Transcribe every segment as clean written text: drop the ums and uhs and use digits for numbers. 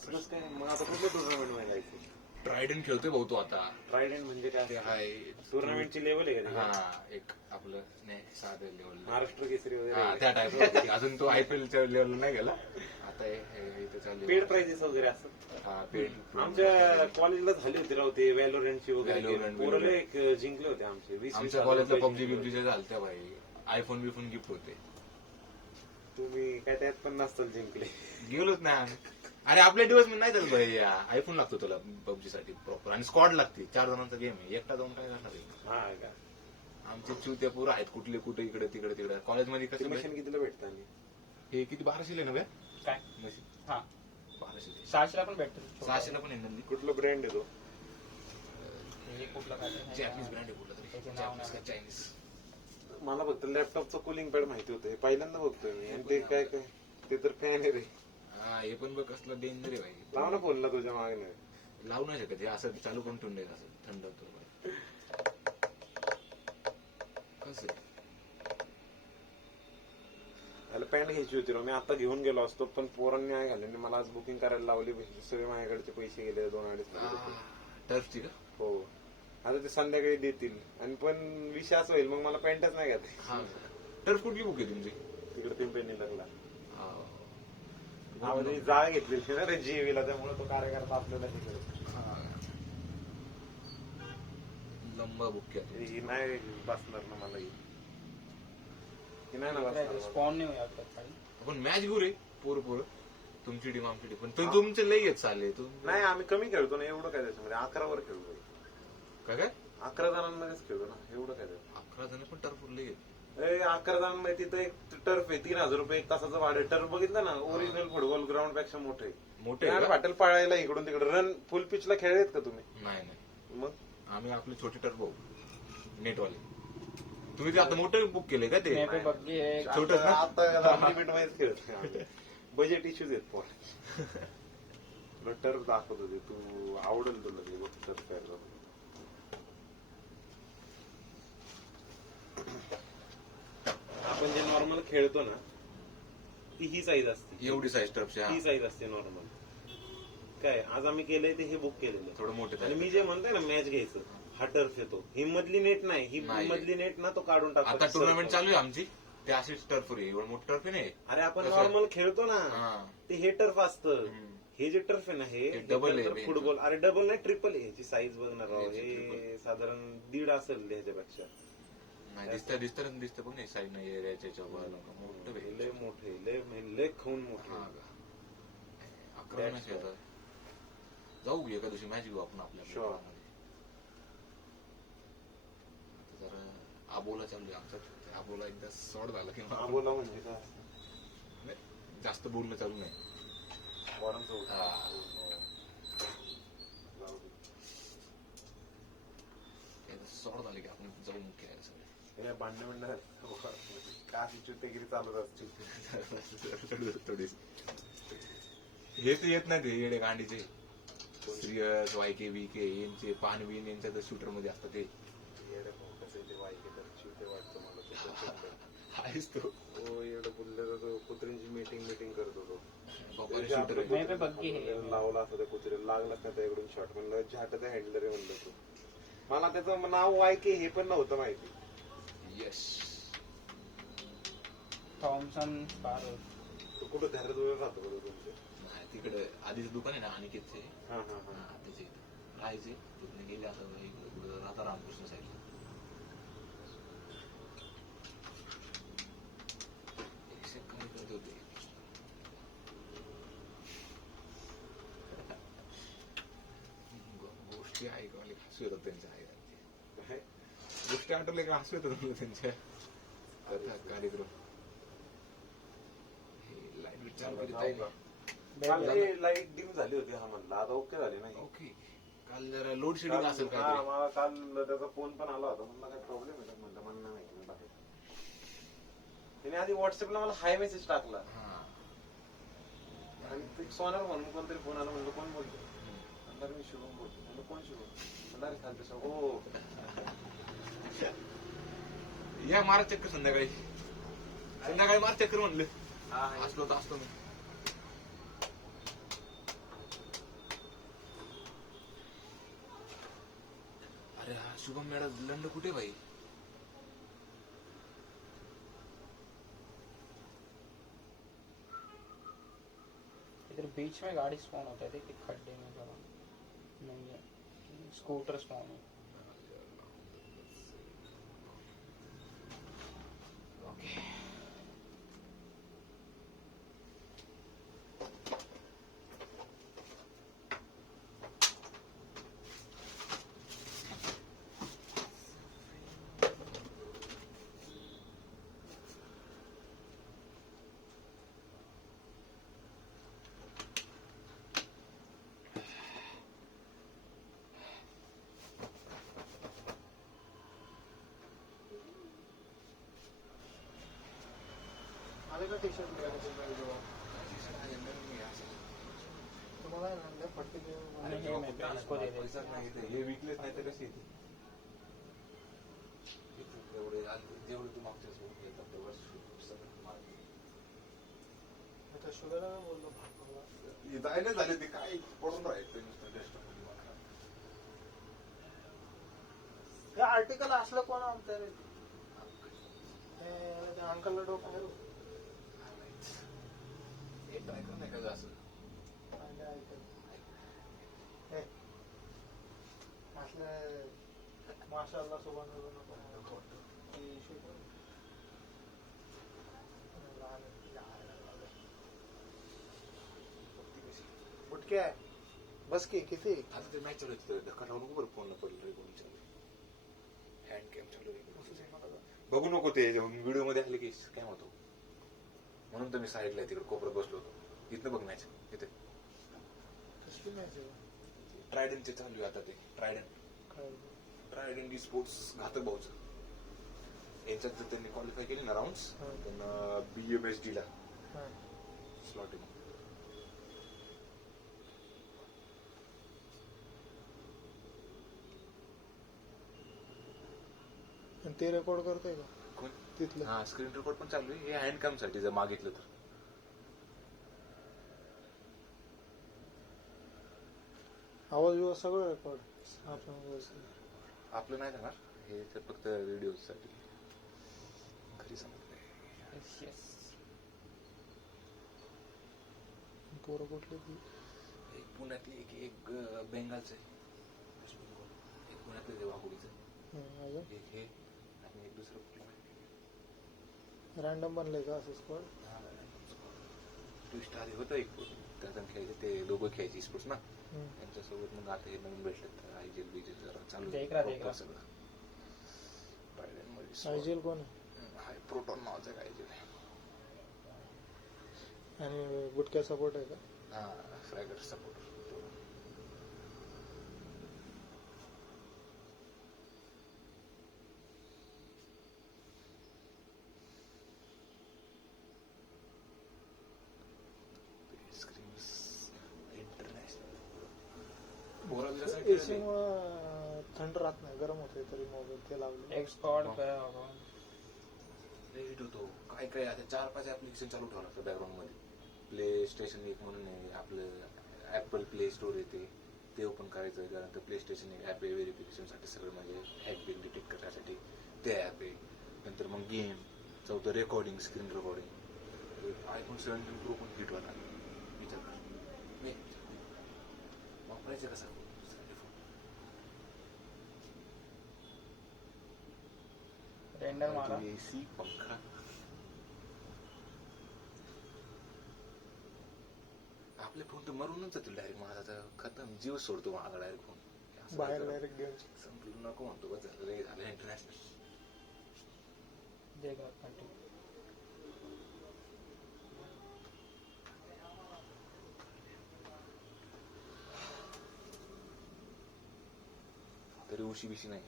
असं कसं काय? मग आता कुठल्या टुर्नामेंट मध्ये जायचं? ट्रायडन खेळतोय भाऊ तो आता. ट्रायडंट म्हणजे काय? ते हाय टुर्नामेंटची लेवल आहे का? हा, एक आपलं नाही साधं लेवल, महाराष्ट्र केसरी हा वगैरे त्या टाइप. अजून तो आयपीएलच्या लेवलला नाही गेला. आता इथं चालू पेड प्राइजेस वगैरे असं. हा पेड. आमच्या कॉलेजला झाली होती राव ते व्हॅलोरंटची वगैरे Valorant, पोरं एक जिंकले होते आमचे 20-20 आमच्या हजार कॉलेजला रुपये पबजी जिंकले बिबजी होते. झालत्या भाई. आयफोन बिफोन गिफ्ट होते. तुम्ही काय त्यात पण नसताल जिंकले. गेलोच नाही आम्ही. अरे आपल्या दिवस नाही चालत भाई. आयफोन लागतो तुला पबजी साठी प्रॉपर, आणि स्क्वॉड लागते. 4 जणांचा गेम आहे, एकटा जाऊन काय करणार आहे. हा का? आमचे चुत्या पुरं आहेत कुठले कुठे, इकडे तिकडे तिकडे. कॉलेजमध्ये कसं मशीन कितीला भेटतं आणि हे किती 1200 ना बे काय मशीन? हा 1200. 600 पण भेटतो. 600 पण आहे नंदी. कुठलं ब्रँड येतो? हे कुठलं काय जॅपनीज ब्रँड आहे कुठला तरी. त्याचं नाव जॅपनीज का नाही. चायनीज. मला फक्त लॅपटॉपचं कूलिंग पॅड माहिती होतं. हे पहिल्यांदा बघतोय मी. आणि ते काय काय ते तर फॅन आहे रे. हा हे पण बघ कसलं डेंजर आहे भाई. लाव ना फोनला तुझ्या मागे. लावू नाही शकत हे असं चालू करून ठेवून द्यायचं असं थंड होतो. कसं त्याला पॅन्ट घ्यायची होती राव. मी आता घेऊन गेलो असतो पण पोरांनी नाही घालून मला आज बुकिंग करायला लावली. सगळे माझ्याकडचे पैसे गेले 2-2.5 रुपये. टर्फची का? हो. आता ते संध्याकाळी देतील. आणि पण विषय असं होईल मग मला पॅन्टच नाही घ्यायची. हा टर्फ कुठली बुक आहे तुमची? तिकडे पिंपळी लागला. हा. जागा घेतलेली ना रे जीवीला, त्यामुळे तो कार्यकर्ता आपल्याला तिकडे. हा. लंबा बुक केला. ही नाही बसणार ना मला. ही नाही ना बसणार. स्पॉन नाही होईल काही. आपण मॅच घेऊ रे पोरं तुमची टीम आमची टीम. पण तुमचे लई येत चालले. नाही आम्ही कमी खेळतो ना. एवढं काय त्याच्यामध्ये 11 वर खेळतो. काय 11 जणांमध्येच खेळतो ना. एवढं काय त्याच्यात. 11 जण पण टर्फ लई येत. 11 जणांमध्ये तिथं एक टर्फ आहे. 3000 रुपये 1 तासाचं भाडं. टर्फ बघितलं ना ओरिजिनल फुटबॉल ग्राउंड पेक्षा मोठे मोठे पाटील पाळायला इकडून तिकडे रन फुल पिचला खेळलेत का तुम्ही? नाही मग आम्ही आपले छोटे टर्फ भाऊ नेटवाले. तुम्ही ते आता मोठं बुक केले का ते? मे पे बग्गी आहे. छोटंच ना? आता लिमिट वाईज खेळत. बजेट इश्यूज आहेत पण. टर्फ दाखवत होते. तू आवडेल तुला ते टर्फ खेळायला. आपण जे नॉर्मल खेळतो ना ती ही साईज असते. एवढी साईज टर्फची. ही साईज असते नॉर्मल. काय आज आम्ही केलंय ते हे बुक केलेलं थोडं मोठं आणि मी जे म्हणतोय ना मॅच घ्यायचं हा टर्फ येतो. ही मधली नेट नाही. ही नाही. मधली नेट ना तो काढून आता टाकतो. टुर्नामेंट चालू आहे आमची. ते अशीच टर्फ रे. एवढं मोठं टर्फ आहे नाही. अरे आपण कसं? नॉर्मल खेळतो ना हा. ते हे टर्फ असतं. हे जे टर्फ आहे ना ते double आहे. फुटबॉल. अरे डबल नाही ट्रिपल आहे. ह्याची साईज बघणार राव. ह्याची हे triple. साधारण 1.5 असेल ह्याच्यापेक्षा. नाही दिसतं पण नाही साईड नाही एरियाच्या मोठं आहे. लय मोठे लय खाऊन मोठे. हा का? 11 मॅच खेळतात. जाऊ एका दिवशी मॅच घेऊ आपण आपल्या Sure. आता जरा आबोला चालू आहे आमचा. आबोला एकदा सॉर्ट झाला की हा बोला म्हणजे काय नाही, जास्त बोलणं चालू नाही. पोरांचं हा. सॉर्ट झाले की आपण जाऊ मुख्य सगळे. भांडण काशी चुतेगिरी चालत असते. थोडी हे तर येत नाही ते येडे गांडीचे श्रीयस वायके बीके यांचे पानवीन यांच्या तर शूटर मध्ये असतात ते. आहेच तो. हो एवढं बोलले जातो. कुत्र्यांची मीटिंग करत होतो. शूटर मे पे बग्गी आहे. लावला असं त्या कुत्र्याला लागला का त्याकडून शॉट म्हणलं झाट त्या हँडलर आहे म्हणलं तू. मला त्याचं नाव वायके हे पण नव्हतं माहिती. यस. थॉमसन पार. तो कुठं घरात वगैरे राहतो बरोबर तुमच्या? नाही तिकडे आधीच दुकान आहे ना अनिकेतचे. हा हा हा. त्याचे राहायचे तिथे गेले असं इकडे राधा रामकृष्ण साईडला. काय करत होते गोष्टी ऐकवाले हसू येतात त्यांच्या आई. गोष्टी आठवले का हसू येतात त्यांच्या कथा कार्यक्रम. हे लाईट चालू करीत लाईट डिम झाली होती. हा म्हणला आता ओके झाली नाही. ओके. काल जरा लोड शेडिंग असेल हा काय. मला काल त्याचा फोन पण आला होता. म्हणला काय प्रॉब्लेम आहे का म्हणलं मला नाही माहिती. त्याने आधी व्हॉट्सअपला मला हाय मेसेज टाकला आणि ते सोनार म्हणून कोणतरी फोन आला. म्हणलं कोण बोलतो? म्हणलं मी शुभम बोलतो. म्हणलं कोण शुभम? म्हणलं अरे खालच्या हो. या मारा चक्कर संध्याकाळी मार चक्कर म्हणलं. असलो तर असतो मी. शुभम मॅडम लंड कुठे भाई? इधर बीच में गाड़ी स्पॉन होता है, देखिए खड्डे में जरा नहीं है, स्कूटर स्पॉन है। आले का टी शर्ट तुम्हाला आहे ना फटके देऊन अरे हे मैं पे इसको दे देता पैसाच नाही तर हे विकलेच नाही तर कसे येते? एवढे जेवढे तू मागच्या सोबत येतात तेवढं सगळं मागे. आता शुगर बोललो जायला झाले ते काय पडून राहायचं नुसतं डेस्कटॉपमध्ये मागं. हे आर्टिकल असलं कोण आमचं रे ते अंकलला डोकं आहे. हे ट्राय कर नाही का असं असलं माशाल्लाह सुभान बुटके आहे बस की किती आता ते मॅच चालू आहे धक्का लावून नको बरं फोन पडलं रे कोणी चालू हँड कॅम चालू आहे. बघू नको ते व्हिडिओ मध्ये आले की काय होतो म्हणून तर मी साईडला तिकडे कोपऱ्यात बसलो होतो. इथनं बघ मॅच इथे कसली मॅच आहे ट्रायडनचे चालू आहे आता ते ट्रायडन स्पोर्ट्स घातक भाऊचं यांच्यात जर त्यांनी क्वालिफाय केली ना राऊंड्स त्यांना BMSD ला स्लॉट आहे. आणि ते रेकॉर्ड करतोय का कोण? तिथलं हा स्क्रीन रेकॉर्ड पण चालू आहे. हे हँड कॅम साठी जर मागितलं तर आवाज बिवाज सगळं रेकॉर्ड आपण आपलं नाही जाणार हे तर फक्त व्हिडिओ साठी घरी सांगितलंय. यस पोरं कुठली ती एक पुण्यातली एक बेंगालचं आहे. एक पुण्यातलं ते वाघोलीचं अजून एक हे आणि एक दुसरं कुठलं रॅन्डम बनलंय का असं स्क्वॉड. ट्विस्ट आधी होतं एक त्याचं खेळायचे ते दोघं खेळायचे स्पोर्ट्स ना त्यांच्यासोबत मग आता हे नवीन भेटले आयजीएल बीजेल जरा चालू देख रहा. सगळं आयजीएल कोण आहे हाय प्रोटॉन नावाचं काय आयजीएल आणि गुटक्या सपोर्ट आहे का. हा फ्रॅगर सपोर्ट. एसी मुळे थंड राहत नाही गरम होते तरी मोबाईल ते लावले एक स्क्वाड गया होगा. हिट होतो काय काय आता 4-5 ऍप्लिकेशन चालू ठेवलं लागतं बॅकग्राऊंड मध्ये. प्ले स्टेशन एक म्हणून आहे आपलं ऍपल प्ले स्टोर येते ते ओपन करायचं. त्यानंतर प्ले स्टेशन एक ऍप आहे व्हेरिफिकेशन साठी सगळं म्हणजे हॅक बिल डिटेक्ट करण्यासाठी ते ऍप आहे. नंतर मग गेम. चौथं recording screen recording. IPhone 17 pro पण हिट होणार विचार कर. मी वापरायचं कसा रेंडर मारा. एसी पंखा आपले फोन तर मरूनच जातील डायरेक्ट. माझा तर खतम जीव सोडतो माझा डायरेक्ट फोन बाहेर डायरेक्ट गेम संपलं नको म्हणतो बस झालं इंटरनॅशनल. देख रहा कंटिन्यू. तरी उशी बिशी नाही.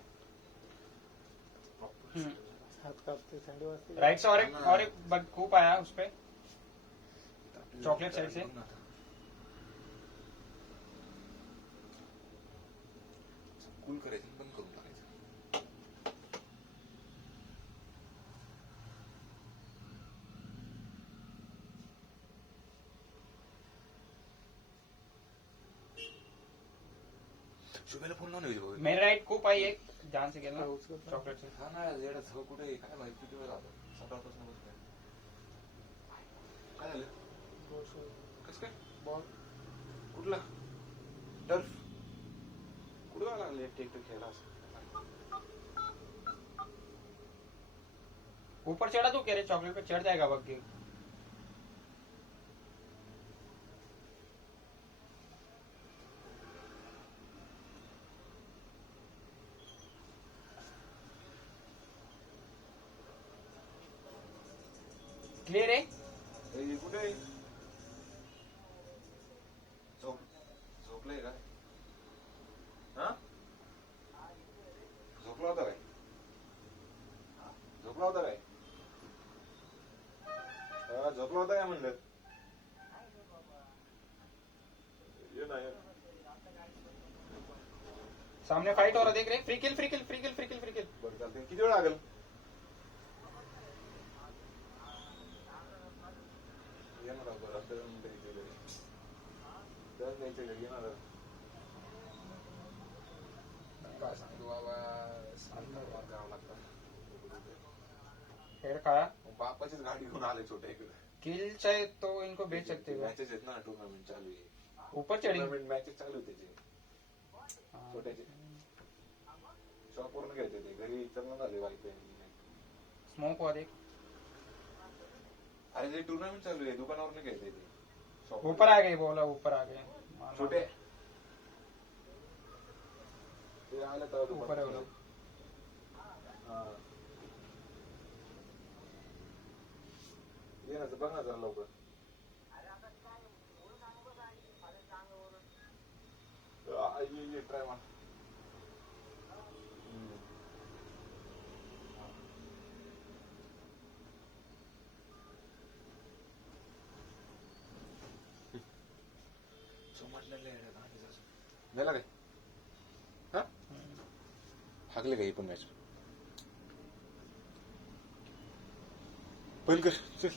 हात कापते थंडी वाजते राइट से और एक बग कूप आया उस पे चॉकलेट साइड से. कूल करायचं बंद करून टाकायचं. शुभेला फोन लावून मेरे राइट कूप आई एक ध्यान से खेलना काय उचलत नाही. चॉकलेट से. हा ना येडा झो कुठे आहे? काय माहिती किती वेळ झाला सकाळपासून बसलोय. काय झालं कसं काय बॉल कुठला टर्फ कुठं जावं लागलं एकटे एकटं खेळायला असं ऊपर चढ़ा तू कह रहे चॉकलेट पे चढ़ जाएगा बग के. क्लियर है. हे कुठे आहे? झोपलंय का हा झोपला होता काय झोपला होता काय झोपला होता काय म्हणलं ये ना ये सामने फाइट हो रहा देख रहे. फ्री किल फ्री किल फ्री किल फ्री किल फ्री किल. बरं चालते किती वेळ लागेल येणार आहोत बरं दळण द्यायचं घरी दळण द्यायचं घरी येणार आहोत. काय सांगतो बाबा सांगतो जावं लागतं फिर खाया. बापाचीच गाडी घेऊन आले छोट्या इकडे किल चाहे तो इनको बेच सकते हो. मॅचेस आहेत ना टुर्नामेंट चालू आहे ऊपर चढ़ी. टुर्नामेंट मॅचेस चालू आहे त्याचे छोट्याचे शॉप वरून घ्यायचे ते घरी चलन झाले वायफाय स्मोक हुआ देख. अरे ते टुर्नामेंट चालू आहे दुकानावर घ्यायचे ते शॉप ऊपर आ गए बोला ऊपर आ गए. छोटे ते आलं तर ऊपर है वो लोग. हा ये ना बघ ना जरा लवकर ये ट्राय मार झाला काय हा हाकले का ही पण मॅच पहिलं कर चल